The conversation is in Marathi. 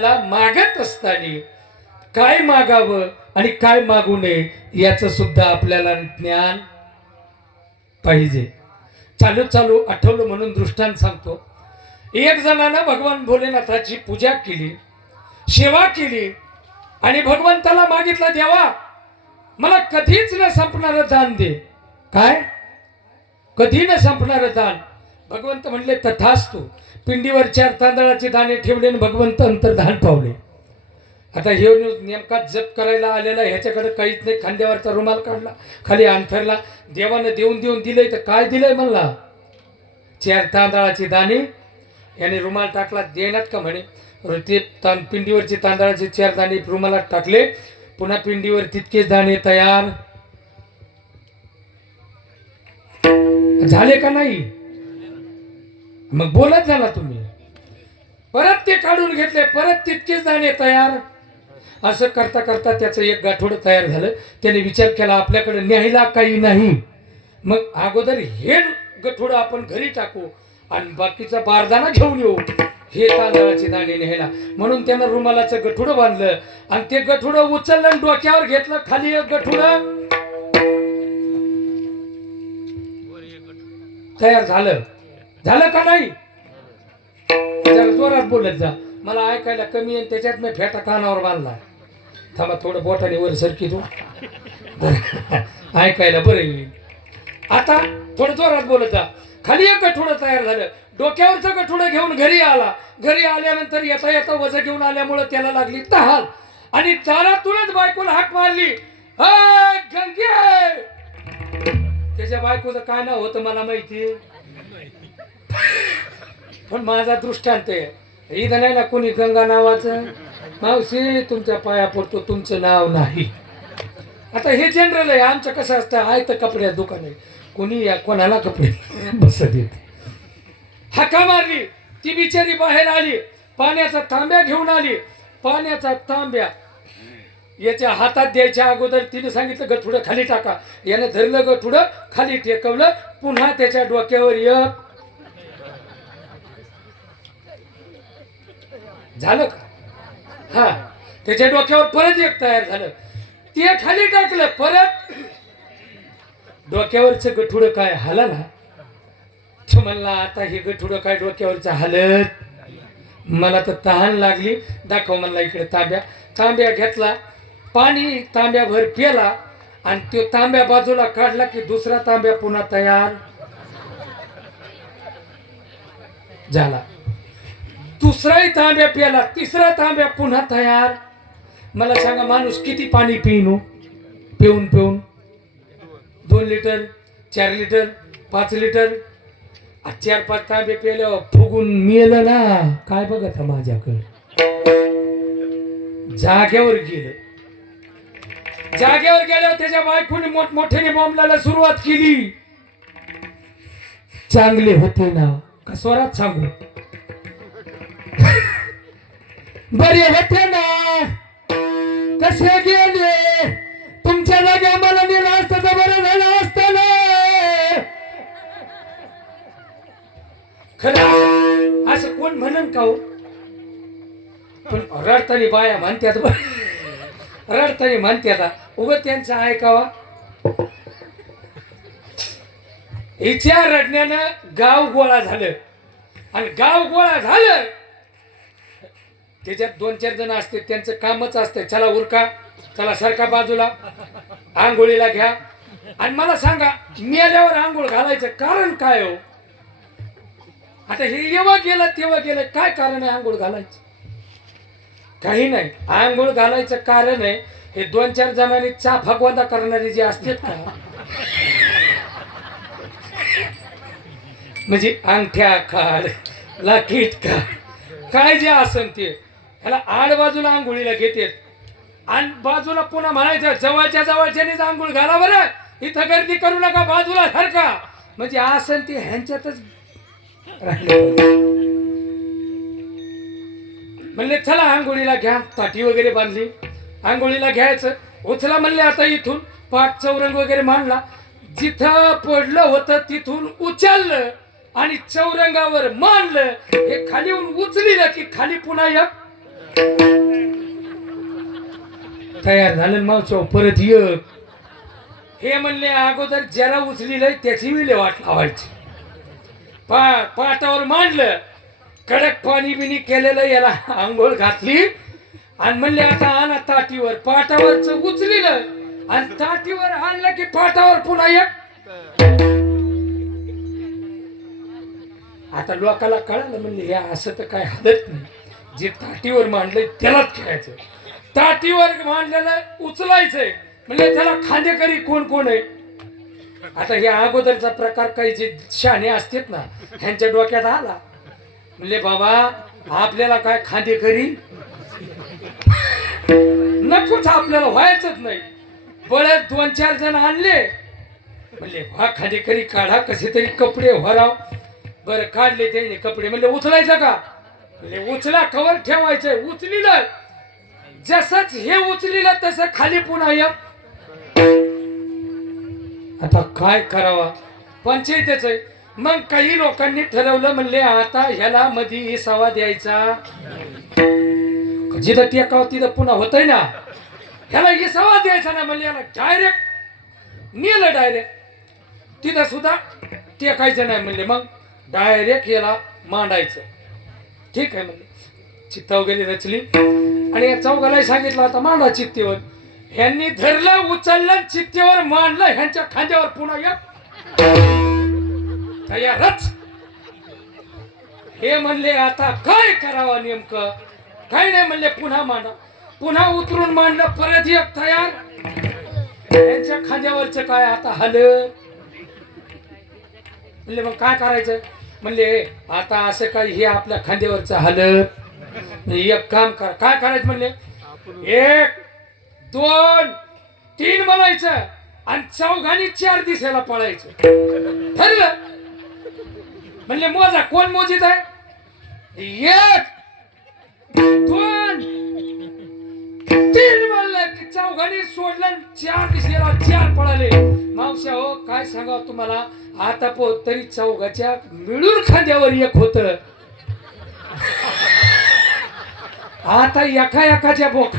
देवाला मागत असताना काय मागावं आणि काय मागू नये याचं सुद्धा आपल्याला ज्ञान पाहिजे. चालू चालू आठवलं म्हणून दृष्टांत सांगतो. एक जणानं भगवान भोलेनाथाची पूजा केली, सेवा केली आणि भगवंताला मागितलं, देवा मला कधीच न संपणारं दान दे. काय? कधी न संपणारं दान. भगवंत म्हणले तथास्तु. पिंडीवर 4 तांदळाचे दाणे ठेवले आणि भगवंत अंतर्धान पावले. आता हे नेमका जप करायला आलेला ह्याच्याकडे काहीच नाही. खांद्यावरचा रुमाल काढला, खाली अंथरला. देवानं देऊन देऊन दिलंय तर काय दिलंय म्हणला? 4 तांदळाचे दाणे. याने रुमाल टाकला, देण्यात का म्हणे. ते पिंडीवरचे तांदळाचे 4 दाणे रुमालात टाकले. पुन्हा पिंडीवर तितकेच दाणे तयार झाले का नाही? मग बोलत झाला तुम्ही. परत ते काढून घेतले, परत तितकेच दाणे तयार. असं करता करता त्याचं एक गाठोडं तयार झालं. त्याने विचार केला आपल्याकडे न्यायला काही नाही, मग अगोदर हे गठोडं आपण घरी टाकू आणि बाकीचा बारदाना घेऊन येऊ हे तांदळाचे दाणे न्यायला. म्हणून त्यानं रुमालाचं गठुडं बांधलं आणि ते गठुडं उचललं आणि डोक्यावर घेतलं. खाली एक गठुडं तयार झालं. झालं का नाही? जरा जोरात बोलत जा, मला ऐकायला कमी आहे. त्याच्यात मी फेटा कानावर बांधला. थांबा थोडं बोटाने वर सरकी तू, ऐकायला बरं येईल. आता थोडं जोरात बोलत जा. खाली एक गठुडं तयार झालं. डोक्यावरचं गठुडं घेऊन घरी आला. घरी आल्यानंतर येता येता वजन घेऊन आल्यामुळे त्याला लागली तहान आणि दारातूनच बायकोला हाक मारली, गंगे. त्याच्या बायकोचं काय नाव होतं मला माहिती, पण माझा दृष्टांत आहे. इथं नाही ना कोणी गंगा नावाचं. मावशी तुमच्या पाया पडतो, तुमचं नाव नाही. आता हे जनरल आहे. आमचं कसं असतं, आहे तर कपड्या दुकान आहे, कोणी या कोणाला कपडे बसत येते. हाका मारली. ती बिचारी बाहेर आली, पाण्याचा तांब्या घेऊन आली. पाण्याचा तांब्या याच्या हातात द्यायच्या अगोदर तिने सांगितलं गठुडं खाली टाका. यानं धरलं गठुडं, खाली टेकवलं. पुन्हा त्याच्या डोक्यावर एक झालं का? हा, त्याच्या डोक्यावर परत एक तयार झालं. ते खाली टाकलं. परत डोक्यावरचं गठुडं काय हलला. म्हणला आता हे गठुडं काय डोक्यावरचं हलत. मला तर तहान लागली, दाखव म्हणला इकडे तांब्या. तांब्या घेतला, पाणी तांब्याभर पिला आणि तो तांब्या बाजूला काढला की दुसरा तांब्या पुन्हा तयार झाला. दुसराही तांब्या पिला, तिसरा तांब्या पुन्हा तयार. मला सांगा माणूस किती पाणी पिईन? पिऊन पिऊन 2 लिटर, 4 लिटर, 5 लिटर, 4-5 तांबे पेल्यावर फुगून मेलं ना. काय बघत माझ्याकडे. जागेवर गेलं. जागेवर गेल्यावर त्याच्या बायकोने मोठमोठ्याने बोंबलायला सुरुवात केली. चांगले होते ना का स्वरात सांगू? बरे होते ना, कसे गेले? तुमच्या जागी मला नेलं असतं तर बरं झालं असतं ना. खरं असं कोण म्हणन का हो? पण रडतानी बाया म्हणतात, रडतानी म्हणतात. उग त्यांचं ऐकावा. हिच्या रडण्यानं गाव गोळा झालं आणि गाव गोळा झालं. त्याच्यात 2-4 जण असते, त्यांचं कामच असते, चला उरका, चला सरका बाजूला, आंघोळीला घ्या. आणि मला सांगा मेल्यावर आंघोळ घालायचं कारण काय हो? आता हे जेव्हा गेलं तेव्हा गेलं, काय कारण आहे आंघोळ घालायचं? काही नाही. आंघोळ घालायचं कारण आहे हे 2-4 जणांनी चा फगवादा करणारे जे असतात का, म्हणजे अंगठ्या काढ, लाकीट काढ, काय जे असन ते ह्याला आड बाजूला आंघोळीला घेतात आणि बाजूला पुन्हा म्हणायचं जवळच्या जवळच्यानेच आंघोळ घाला बरं, इथं गर्दी करू नका, बाजूला सारखा. म्हणजे आसन ते ह्यांच्यातच म्हणले चला आंघोळीला घ्या. ताटी वगैरे बांधली, आंघोळीला घ्यायचं. उचला म्हणले आता इथून. पाठ चौरंग वगैरे मांडला. जिथं पडलं होतं तिथून उचललं आणि चौरंगावर मांडलं. हे खाली उचलीलं की खाली पुन्हा एक तयार झालं मावच्या परत ये. हे म्हणले अगोदर ज्याला उचलीलंय त्याची विले वाट लावायची. पाटावर मांडलं, कडक पाणी बिनी केलेलं, याला आंघोळ घातली आणि म्हणले आता आणा ताटीवर. पाटावरच उचलीलं आणि ताटीवर आणलं की पाटावर पुन्हा एक. आता लोकाला कळालं, म्हणले हे असं तर काय हालत नाही, जे ताटीवर मांडलंय त्यालाच खेळायचं. ताटीवर मांडलेलं उचलायचंय म्हणजे त्याला खांदेकरी कोण कोण आहे. आता हे अगोदरचा प्रकार काही जे शहाणे असतात ना ह्यांच्या डोक्यात आला. म्हणले बाबा आपल्याला काय खांदेकरी नकोच, आपल्याला व्हायचंच नाही. बळत 2-4 जण आणले. म्हणले हा खांदेकरी काढा, कसे तरी कपडे भराव. बरं काढले त्याने कपडे. म्हणले उचलायचं का? म्हणले उचला, कवर ठेवायचंय. उचलीलं, जसंच हे उचलीलं तसं खाली पुन्हा या. आता काय करावा, पंचायतच आहे. मग काही लोकांनी ठरवलं, म्हणले आता ह्याला मध्ये इसावा द्यायचा. जिथं टेकाव तिथं पुन्हा होतय ना, ह्याला इसावा द्यायचा ना. म्हणले याला डायरेक्ट नेलं, डायरेक्ट तिथं सुद्धा टेकायचं नाही. म्हणले मग डायरेक्ट याला मांडायचं. ठीक आहे म्हणले. चित्तावगेली रचली आणि या चौघालाही सांगितलं आता मांडा चित्तेवर. ह्यांनी धरलं, उचललं, चित्तेवर मांडलं. ह्यांच्या खांद्यावर पुन्हा या. तयारच. हे म्हणले आता काय करावं नेमकं, काय नाही. म्हणले पुन्हा मांडा. पुन्हा उतरून मांडलं, परत एक तयार. ह्यांच्या खांद्यावरचं काय आता हलं. म्हणले मग काय करायचं. म्हणले आता असं काही हे आपल्या खांद्यावरचं हलं. एक काम कर, काय करायचं. म्हणले 1 2 3 म्हणायचं आणि चौघांनी 4 दिशेला पळायचं. ठरलं. म्हणले मोजा, कोण मोजीत आहे. 1 2 3 म्हणलं की चौघांनी सोडलं, 4 दिशेला 4 पळाले. मावश्या हो काय सांगावं तुम्हाला, आता तरी चौघाच्या मिळून खांद्यावर एक होत. आता एका एकाच्या बोका